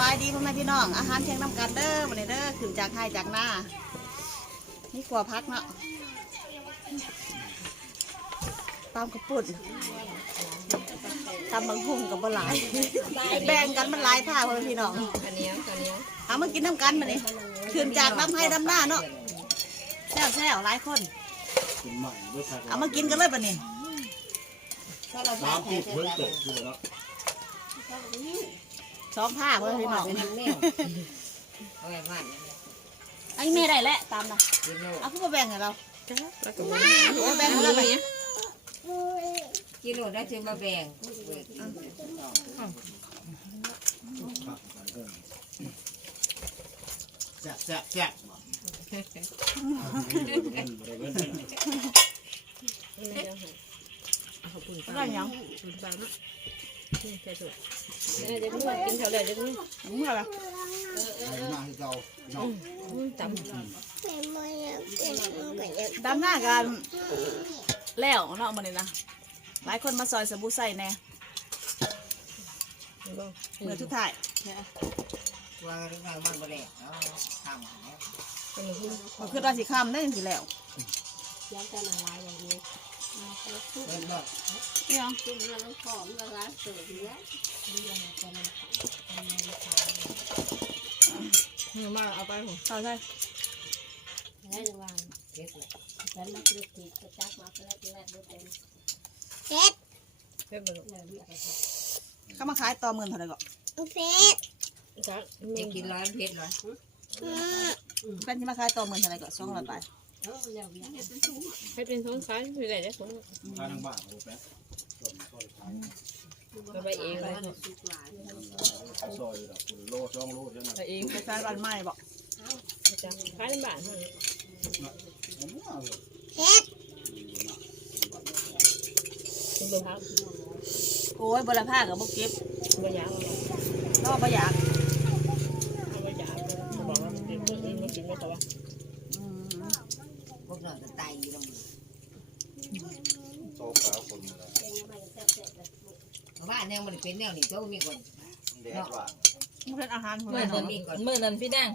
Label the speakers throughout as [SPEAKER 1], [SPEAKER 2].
[SPEAKER 1] บายดีพ่อแม่พี่น้อง อาหารเที่ยงน้ำกันเด้อวันนี้เด้อขึ้นจากไห้จากหน้า นี่กลัวพักเนาะตามกระปุ่นตามบางหุ่งกับบหลาย แบ่งกันมันหลายท่าพ่อแม่พี่น้อง
[SPEAKER 2] อันนี้อันนี้
[SPEAKER 1] เอามากินน้ำกันมานี่ขึ้นจากน้ำไห้ดำหน้าเนาะแซ่บแซ่บหลายคน
[SPEAKER 3] เป็น
[SPEAKER 1] เอามากินกันเลยปะนี่
[SPEAKER 3] น้ำที่เพิ่งเกิดขึ้นแล้ว
[SPEAKER 1] สองผ้าพ่อแม่พี่น้อง
[SPEAKER 2] เอาไว้บ้าน
[SPEAKER 1] ไอ้แม่ได้แล้วตามนะ
[SPEAKER 2] กินโล
[SPEAKER 1] เอาขึ้นมาแบ่งให้เรา
[SPEAKER 2] แล้วก็
[SPEAKER 1] เอาแบ่งให้เราไป
[SPEAKER 2] กินโลได้ถึงมาแบ่ง
[SPEAKER 3] แซ่บแซ่บแซ่บ
[SPEAKER 1] ได้ยัง
[SPEAKER 2] เดี๋ยวมึงกินเท่าไหร่เดี๋ยวมึง
[SPEAKER 1] มื่อไหร
[SPEAKER 3] ไอ้หน้าที่เราเรา
[SPEAKER 2] จำ
[SPEAKER 1] ดำหน้ากันแล้วเนาะมันนี่นะหลายคนมาซอยสบู่ใส่แน่เมื่อทุกท่าย
[SPEAKER 2] วางที่ข้างมันบ่ได้เอาทำ
[SPEAKER 1] มันคือตอนสีคำได้ยังนี้ สิแล้ว
[SPEAKER 2] เล่นบ่
[SPEAKER 1] นี่ยัง
[SPEAKER 2] มาเอาไปผม
[SPEAKER 1] ใส่ใส่
[SPEAKER 2] เฮ็ดเฮ็ดบ่
[SPEAKER 1] เขามาขายต่อหมื่นเท่าไหร่ก็
[SPEAKER 2] จักมึงกินร้อยเผ็ดเหรอ
[SPEAKER 1] เป็นที่มาขายต่อหมื่นเท่าไหร่ก็สองร้อยบาท
[SPEAKER 2] ให้เป็นท้องซ้ายอยู่ไหนได้ผม
[SPEAKER 3] ทางบ้านโอ้แป๊บส่วนก็ขาย
[SPEAKER 2] ไปเองเลย
[SPEAKER 3] ซอยแบบคุณโลช่องโลใช่ไหม
[SPEAKER 2] ไปเอง
[SPEAKER 1] ไปขายบ้านไม้บอก
[SPEAKER 2] จังขายในบ้าน
[SPEAKER 3] ผมว่า
[SPEAKER 2] คุณบ่พัก
[SPEAKER 1] โอ้ยบริภาคกับบุกเก็บ
[SPEAKER 2] บ่อยากเอา
[SPEAKER 1] นอกประยัด
[SPEAKER 2] เอาบ่อยากบอกว่ากินมื้ออื่นมากินบ่เขาว่า
[SPEAKER 1] อืม
[SPEAKER 2] พวกเราจะตายอยู่ตรง
[SPEAKER 3] โตขาวคนอะไร
[SPEAKER 2] บ้านแนวมันเป็นแนวนี้โตมีคน
[SPEAKER 3] แดดว่า
[SPEAKER 1] มันเป็นอาหารของ
[SPEAKER 4] เมื่อ
[SPEAKER 1] เรา
[SPEAKER 4] นั้นเมื่อนั้นพี่นาง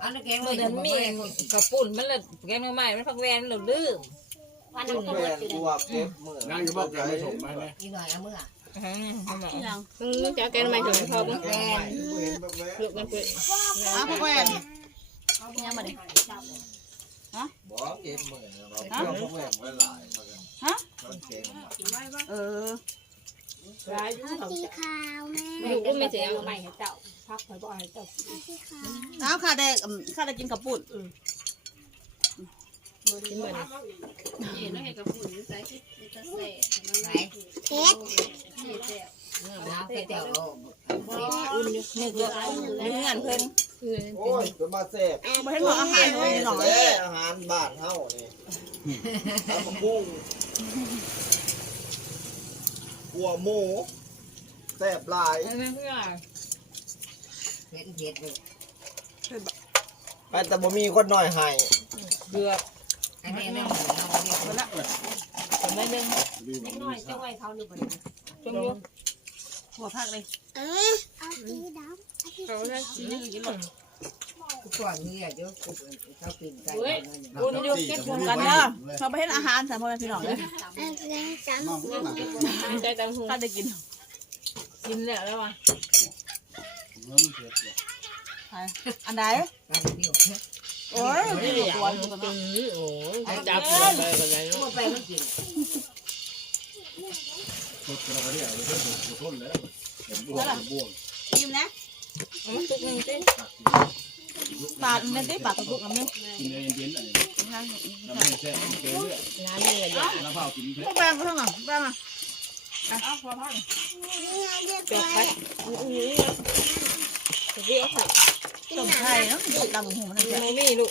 [SPEAKER 2] เอาแล้วแกง
[SPEAKER 4] เมื่อนั้นมีกระปุ่นมันละแกงใหม่มันพักแวนเราดื้อ
[SPEAKER 5] แม่นตัวเก็บมือ
[SPEAKER 3] นั่งอยู่บ้านแกไม่ส่งไหมไหม
[SPEAKER 2] อีกหน่อยเอามือ
[SPEAKER 1] ที่ยัง
[SPEAKER 4] มึงจะแกงใหม่ถึงพอมึง
[SPEAKER 2] แกน
[SPEAKER 5] เห็นแบบแวะ
[SPEAKER 4] ลูกมันเปิด
[SPEAKER 1] อ้าวพ่อแวนยังมาดิ
[SPEAKER 5] บอกเก็บมือเราเพื่อพ่อแม่ไว้หลายเขาจะ
[SPEAKER 1] ฮะ
[SPEAKER 5] เขาเก่งมา
[SPEAKER 1] เออ
[SPEAKER 4] ร้ายยุ่งเขา
[SPEAKER 6] สีขาวแม่
[SPEAKER 4] ลูกก็ไม่เสีย
[SPEAKER 6] สีขาว
[SPEAKER 1] น้ำข้าได้อืมข้าได้กินกับปุ่น
[SPEAKER 4] กินเหมือน
[SPEAKER 2] ไหน
[SPEAKER 6] เพชร
[SPEAKER 2] น้ำเจ้า
[SPEAKER 4] อุ่นอยู่นี่ก็นึกงานเพิ่น
[SPEAKER 5] โอ้ยจะมาแซ่บ
[SPEAKER 1] ไม่ให้บอกอาหารเลยหน่อย
[SPEAKER 5] แซ่อาหารบ้านเฮานี่ทำกุ้ง หัวหมูแซ่บหลาย
[SPEAKER 4] อันนั้นก็
[SPEAKER 2] เผ็ดเผ็ดเลย
[SPEAKER 5] แต่บ่มีคนน้อยให้
[SPEAKER 4] เกือบ
[SPEAKER 2] อันนี้เนี่ยเราเรียกว่า
[SPEAKER 4] ทำได้นึง
[SPEAKER 3] ดีกว่า
[SPEAKER 4] จงอยู่
[SPEAKER 1] หัวภาคเลย
[SPEAKER 6] เออเอาสีดำเอาสี
[SPEAKER 4] เขาได้
[SPEAKER 1] กินยัง กินหมด
[SPEAKER 2] ก่อนนี่เดี๋ยวเขาปิ่นไก่
[SPEAKER 4] อุ่นอยู่
[SPEAKER 1] เก็บรวมกันเด้อเราไปเห็นอาหารสามพ่อแม่พี่น้องเลย
[SPEAKER 6] เอาสีดำ
[SPEAKER 3] น้องก็หนัก
[SPEAKER 4] ใจตามหู
[SPEAKER 1] ข้าได้กิน
[SPEAKER 4] กินแล้วแล้วว่ะ
[SPEAKER 3] เนื้อมันเผ็ดเลย
[SPEAKER 1] ไปอันใด
[SPEAKER 2] การเดียว
[SPEAKER 1] โอ้ย
[SPEAKER 4] ไม่
[SPEAKER 1] ดี
[SPEAKER 4] ได้
[SPEAKER 1] ก
[SPEAKER 4] อยา
[SPEAKER 1] ว่าก
[SPEAKER 4] กิ
[SPEAKER 1] ตัวน
[SPEAKER 4] โอ้ยจับไปกันเลย
[SPEAKER 2] ทั่วไปมันกิน
[SPEAKER 3] สดกระเดียวเลยเพื่อนผมทนแล้วเห็นบวกบวก
[SPEAKER 1] ยิ้มนะ
[SPEAKER 4] มันตุกนึงสิ
[SPEAKER 1] ปาดมันได้ปาดตะกุกน้ำนึง
[SPEAKER 3] กินเย็นๆอะไรน้ำไม่แซ่บเกลือ
[SPEAKER 4] ร้านเละอยาก
[SPEAKER 3] น้ำเผากินเผ็ด
[SPEAKER 1] พวกแบงก็ทั้งนั้นแบงอะเอาพอพัก
[SPEAKER 6] เรียบ
[SPEAKER 4] จ
[SPEAKER 6] ร้
[SPEAKER 4] บไปอุ้ยเรียกค่ะ
[SPEAKER 1] ต้มไข่เนาะดำหูมัน
[SPEAKER 4] โม
[SPEAKER 1] จะ
[SPEAKER 4] มี่ลูก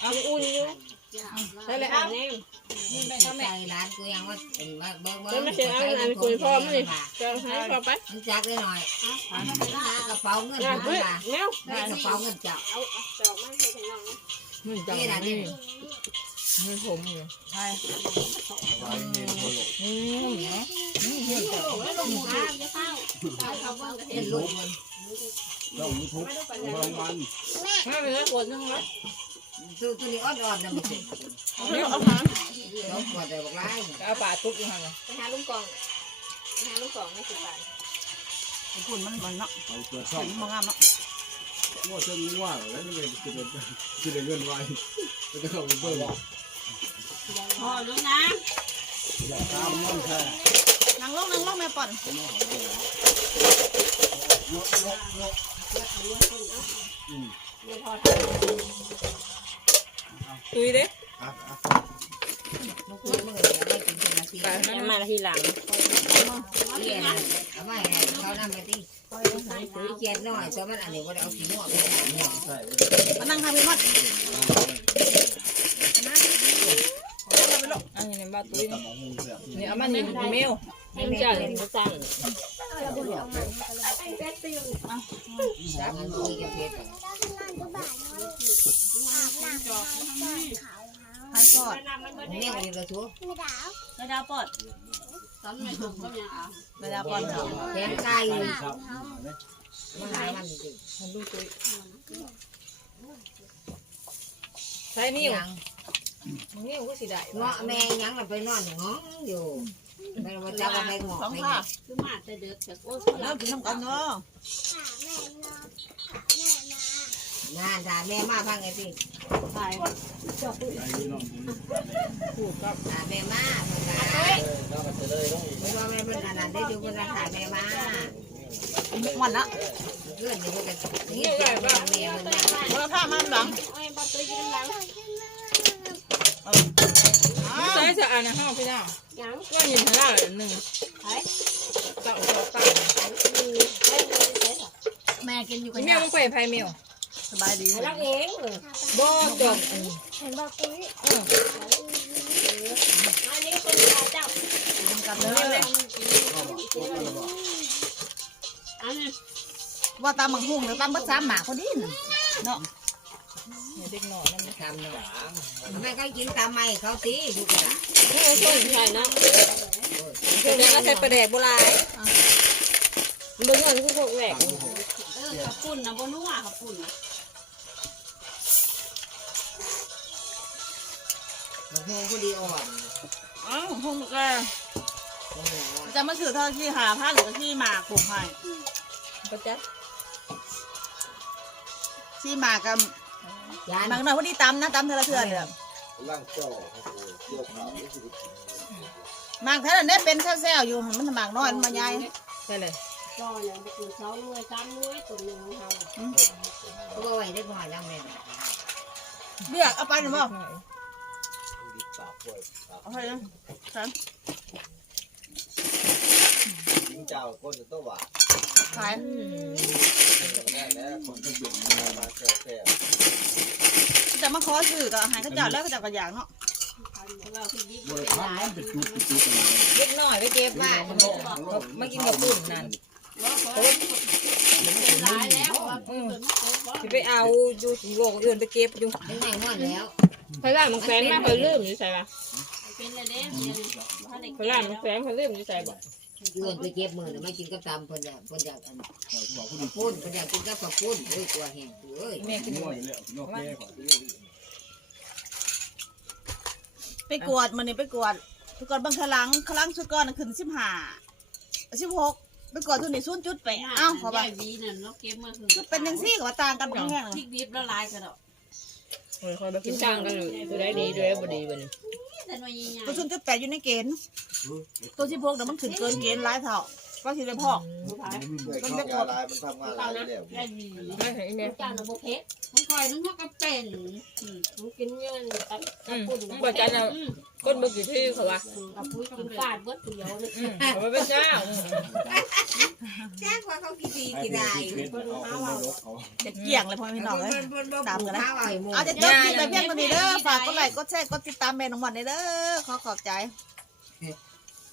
[SPEAKER 4] เอาอุ่นอยู่ ได้เลยอะ
[SPEAKER 2] ใจร้านกูยังว่าเป็นเบิ้งเบิ้ง
[SPEAKER 4] แล้วไม่ใช่เอาอันคุยพร้อมนี่จะให้พอไป
[SPEAKER 2] มันจักได้หน่อยกระเป๋าเงิน
[SPEAKER 4] อะ
[SPEAKER 2] มัน
[SPEAKER 4] เฮ้ย
[SPEAKER 2] มา
[SPEAKER 4] แนว
[SPEAKER 2] กระเป๋าเงินเจ้า
[SPEAKER 4] มันจังนี่ไม่ผมเลย
[SPEAKER 1] ใช่
[SPEAKER 5] หลายเห็นบ่ลูก
[SPEAKER 4] อืม
[SPEAKER 2] เป็นลูกมัน
[SPEAKER 3] ต้องยูทูบลองมัน
[SPEAKER 4] ไม่เป็นไรขวดนึงนะ
[SPEAKER 2] ตัวตัวนี้อ่อนๆนะมันสิ
[SPEAKER 1] เอาหาง
[SPEAKER 2] สองขวดแต่บอกไร
[SPEAKER 4] เอาปลาทุกอย่างเลย
[SPEAKER 7] ไปหาลุงกองไปหาลุงกองไม่สิบบาท
[SPEAKER 1] ปุ่นมันมันเนาะ
[SPEAKER 3] เอาเปิดช่อง
[SPEAKER 1] มันมางามเนาะ
[SPEAKER 3] ว่าเส้นว่าแล้วนี่เป็นคือคือเงินไว้แล้วก็เข้าไปเบิ่ง
[SPEAKER 7] พอรู้นะ
[SPEAKER 3] ตามน้องแท้
[SPEAKER 1] นางลงนางลงแม่ป่อน
[SPEAKER 7] ไม่พอ
[SPEAKER 4] ตุยเด้
[SPEAKER 2] มันคือมือเนี่ยไม่กินเป็นนาที
[SPEAKER 4] ปลา
[SPEAKER 7] ทำมาทีหลัง
[SPEAKER 2] เกียนเอาไว้ให้เขานำไปที่ปุ๋ยเกียนน้อยแต่มันอันนี้ว่าเอาสีม่วงไปใส่เนี่ย
[SPEAKER 5] ใช่
[SPEAKER 1] มานั่งทำไปหมด
[SPEAKER 4] อันนี้บ้าตุย
[SPEAKER 5] ตำมะฮุงเสีย
[SPEAKER 4] นี่เอามานี่เมล
[SPEAKER 7] ให้มันจ่ายเขาสั่ง
[SPEAKER 2] จับมันคุยกับเพชร
[SPEAKER 1] หายปอด
[SPEAKER 2] เนี่ยมันจะชั่ว
[SPEAKER 1] ไม่ดาวปอด
[SPEAKER 7] ตอนไม่ถูกก็ยังเอา
[SPEAKER 1] ไม่ดาวปอดเขา
[SPEAKER 2] แกงไก่มันหามันจริง
[SPEAKER 4] มันดูตุยใช้นิ้ว
[SPEAKER 2] ยัง
[SPEAKER 4] นิ้วก็สิได้
[SPEAKER 2] เงาะแม่ยังมันไปนอนงองอยู่ไม่ว่าจะเอาไปงอกไป
[SPEAKER 1] ข้า
[SPEAKER 7] คือมาแต่เด็กแต่โอ้
[SPEAKER 1] เริ่มกินน้ำกันเนาะ
[SPEAKER 2] งานถามแม่มาพั งไงสิ
[SPEAKER 7] ตา
[SPEAKER 3] นี่น้า
[SPEAKER 2] แม่มาพังกัน
[SPEAKER 5] เราก็จะเลยต้องอีก
[SPEAKER 2] ไม่ว่าแม่เป็นขนาดได้ดูเป็นถามแม่มา
[SPEAKER 1] มุกมันละ
[SPEAKER 2] เพื่อนอยู่กันนี่แม่มันแม่า
[SPEAKER 1] ผ้ามันหลัง
[SPEAKER 7] โอ้ยปลาตุ้ยกินหลัง
[SPEAKER 4] ใช้สะอาดนห้องพี่น้อง
[SPEAKER 7] ยัง
[SPEAKER 4] ว่ายินทาราหนึ่ง
[SPEAKER 7] อ้
[SPEAKER 4] เต่าต่อเต่า
[SPEAKER 7] มีไอ้เงินอ
[SPEAKER 1] แม่กินอยู่กับ
[SPEAKER 4] เม
[SPEAKER 1] ย
[SPEAKER 4] มึงไปไพ่เมล
[SPEAKER 1] สบายดี
[SPEAKER 7] รักเองเออ
[SPEAKER 4] บ่จบ
[SPEAKER 7] เห็นบอกตุ้ยอันนี้คนเจ้า
[SPEAKER 1] กินกันเลย
[SPEAKER 7] อันนี้
[SPEAKER 1] ว่าตามมังหุ่งหรือตามเบิดสามหมาเขาดินเนาะ
[SPEAKER 4] เด็กหน่อยนั่น
[SPEAKER 2] ทำเนาะแม่ก็กินตามไม่เขาตีอยู่กัน
[SPEAKER 7] โอ้ส้มใช่เนาะ
[SPEAKER 4] เด็กก็ใช้ประแดกโบราณ
[SPEAKER 7] มึงเงินคือพวกแหวกเออขับปุ่นนะบนนู้นอะขับปุ่นนะ
[SPEAKER 2] นคงพอดีอ่อน
[SPEAKER 1] อ้าวหุ่งแก
[SPEAKER 2] คงอ่อน
[SPEAKER 1] จะมาถือเท่าที่หาผ้าหรือที่หมากปลูกให้
[SPEAKER 4] ก็จะ
[SPEAKER 1] ที่หมากกับ
[SPEAKER 2] ยาน
[SPEAKER 1] หมากหน่อยพอดีตำนะตำเท่าละเทือนเลย
[SPEAKER 5] ล่างจ่อเกี่ยวขาวนี่คือ
[SPEAKER 1] หมากเท่านั้นได้เป็นแซวๆอยู่มันหมากน้อยมันมาใหญ่
[SPEAKER 4] ใช่เลย
[SPEAKER 7] ก็ยังไปกินสองหน่วยสามหน่วยตัวหนึ่งของเขา
[SPEAKER 2] เขาบอกไว้ได้ก่อนแล้วแม่
[SPEAKER 1] เบียกเอาไปหรือเปล่า
[SPEAKER 5] ดิบปากป่วย
[SPEAKER 1] เอาไปเลยครับ
[SPEAKER 5] ยิงเจ้าคนจะต้องหวาน
[SPEAKER 1] ขาย
[SPEAKER 5] แน่แล้วคนที่เบี่ยงมาแค่แค่
[SPEAKER 1] จะมาขอซื้อก็หายเขาเจ้าแล้วเขาเจ้าก็อยากเนาะ
[SPEAKER 7] เราคือยิบ
[SPEAKER 3] บริษัทมันเป็นจุดเป็นจุดอะไร
[SPEAKER 4] เด็กหน่อยไปเก็บมามากินกับปุ่นนั่น
[SPEAKER 7] เป็นร้ายแล้วว่าเพิ่น
[SPEAKER 4] สิไปเอาอยู่สีโลกอื่นไปเก็บอยู่
[SPEAKER 2] เป็นไงงอนแล้ว
[SPEAKER 4] ไปร้านมันแฟนมาเคยลืมอยู่ใส่ปะ
[SPEAKER 7] เป็นอะไรเด้เนี่ยถ้าเด็ก
[SPEAKER 4] ไปร้านมันแฟนเคยลืมอยู่ใส่บ่
[SPEAKER 2] ยืนไปเก็บมือไม่กินกับตำเพิ่นอยากเพิ่นอยากอัน
[SPEAKER 3] บอกผู้ดี
[SPEAKER 2] ปุ้นเพิ่นอยากกินกับข้าวปุ้นโอ้ยตัวแห้งเอ้ย
[SPEAKER 4] แม่กิน
[SPEAKER 3] น้
[SPEAKER 4] ด้
[SPEAKER 3] อ
[SPEAKER 4] วยย
[SPEAKER 3] แล้วนอกแก่ก่อน
[SPEAKER 1] ไปกวดมันนี่ไปกวดไปกวดบางครั้งครั้งสุดก่อนน่ะขึ้นสิบห้าสิบหกไปกวดตัวนี้ศูนย์จุดแปดอ้าวขอไป
[SPEAKER 7] วีนั่นเนาะเก็บมาคือ
[SPEAKER 1] ก็เป็นยังซี่กับว่าต่างกันเป็นแห้ง
[SPEAKER 7] พริกดิบละลายกันดอ ก
[SPEAKER 4] เออคอยไปกินจ้างกันตัวได้ดีด้วยบ่ดีบ่นี่
[SPEAKER 7] แต่หน่วยใหญ่
[SPEAKER 1] ตัวศูนย์จุดแปดอยู่ในเกณฑ์ตัวสิบหกเดี๋ยวมันขึ้นเกินเกณฑ์หลายเท่าก็สิได้พอก
[SPEAKER 5] ด้วยข้าวยาลายมันทำงานหลายแล้ว
[SPEAKER 7] ได้วี
[SPEAKER 4] ไม่เห็นอีเมล
[SPEAKER 7] จานโบเพชรมันคอยนึกว่าก็เป็นมันกินเยอะตัด
[SPEAKER 4] อืม
[SPEAKER 7] ปุ่น
[SPEAKER 4] บ่จันน่ะ คนบ่กี่ที่เขาว่า
[SPEAKER 7] เอาปุ้ยกินฟาดเบิดเดียวเลย
[SPEAKER 4] อืมเขาเป็นเจ้า
[SPEAKER 2] แจ้งว่าเขากี่ดีกี่ได้
[SPEAKER 3] เป็นเอาเอารถเขา
[SPEAKER 1] จะเกี่ยงเลยพ่อพี่น้องเลย
[SPEAKER 2] ตามกันนะเอาให้หมด
[SPEAKER 1] เอาจะจบคลิปไปเพียงเท่านี้เด้อฝากกดไลค์กดแชร์กดติดตามแม่น้องวันเด้อขอขอบใจ
[SPEAKER 2] เ